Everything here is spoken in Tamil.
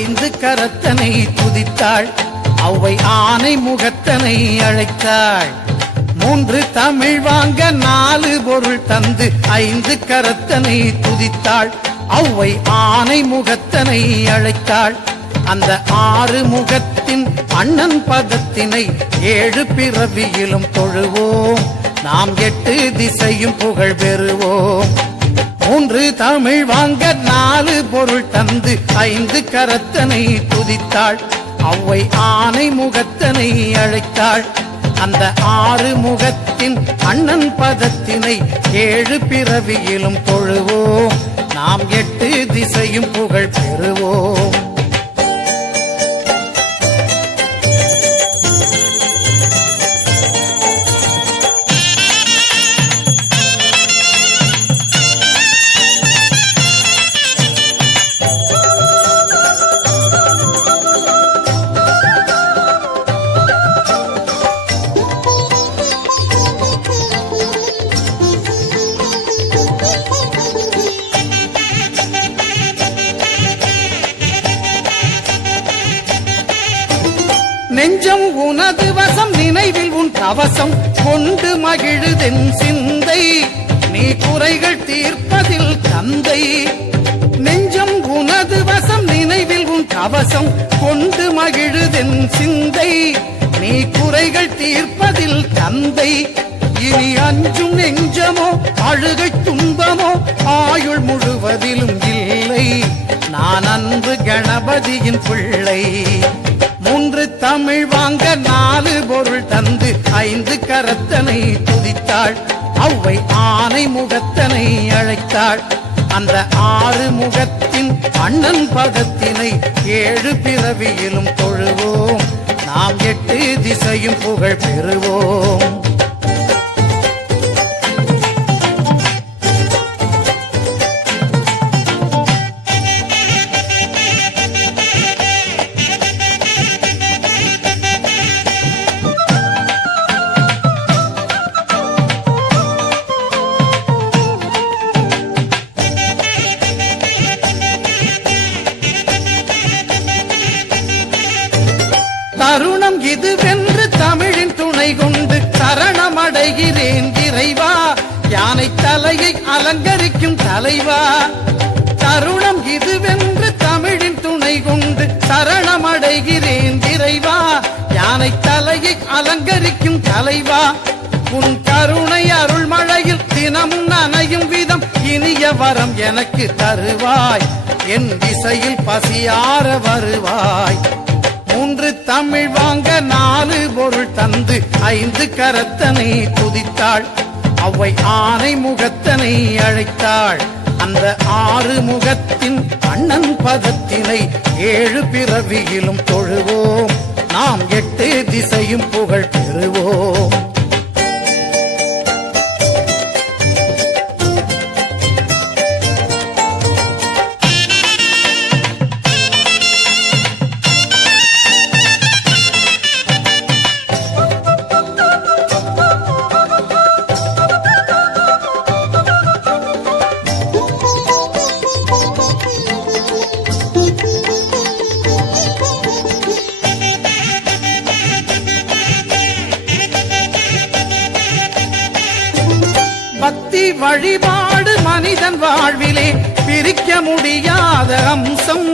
ஐந்து கரத்தனை துதித்தாள். அவ்வை ஆனை முகத்தனை அழைத்தாள். மூன்று தமிழ் வாங்க நாலு பொருள் தந்து ஐந்து கரத்தனை துதித்தாள். அவ்வை ஆனை முகத்தனை அழைத்தாள். அந்த ஆறு முகத்தின் அண்ணன் பதத்தினை ஏழு பிறவியிலும் தொழுவோம். நாம் எட்டு திசையும் புகழ் பெறுவோம். மூன்று தமிழ் வாங்க நாலு பொருள் தந்து ஐந்து கரத்தனை துதித்தாள். அவ்வை ஆனை முகத்தனை அழைத்தாள். அந்த ஆறு முகத்தின் அண்ணன் பதத்தினை ஏழு பிறவியிலும் தொழுவோம். நாம் எட்டு திசையும் புகழ் பெறுவோம். நெஞ்சம் உனது வசம் நினைவில் உன் கவசம் கொண்டு மகிழுதென் சிந்தை. நீ குறைகள் தீர்ப்பதில் தந்தை. நெஞ்சம் உனது வசம் நினைவில் உன் கவசம் கொண்டு மகிழுதென் சிந்தை. நீ குறைகள் தீர்ப்பதில் தந்தை. இனி அஞ்சும் நெஞ்சமோ அழுகை துன்பமோ ஆயுள் முழுவதிலும் இல்லை. நான் அன்பு கணபதியின் பிள்ளை. மூன்று தமிழ் வாங்க நாலு பொருள் தந்து ஐந்து கரத்தனை துதித்தாள். அவ்வை ஆனை முகத்தனை அழைத்தாள். அந்த ஆறு முகத்தின் அண்ணன் பதத்தினை ஏழு பிறவியிலும் தொழுவோம். நாம் எட்டு திசையும் புகழ் பெறுவோம். தருணம் இதுவென்று தமிழின் துணை கொண்டு சரணமடைகிறேன் இறைவா. யானை தலையை அலங்கரிக்கும் தலைவா. தருணம் இதுவென்று தமிழின் துணை கொண்டு சரணமடைகிறேன் இறைவா. யானை தலையை அலங்கரிக்கும் தலைவா. உன் கருணை அருள் மழையில் தினமும் நனையும் விதம் இனிய வரம் எனக்கு தருவாய். என் திசையில் பசியார வருவாய். மூன்று தமிழ் வாங்க நாலு பொருள் தந்து ஐந்து கரத்தனை துதித்தாள். அவ்வை ஆனை முகத்தனை அழைத்தாள். அந்த ஆறு முகத்தின் அண்ணன் பதத்தினை ஏழு பிறவியிலும் தொழுவோம். நாம் எட்டு திசையும் புகழ் பெறுவோம். பக்தி வழிபாடு மனிதன் வாழ்விலே பிரிக்க முடியாத அம்சம்.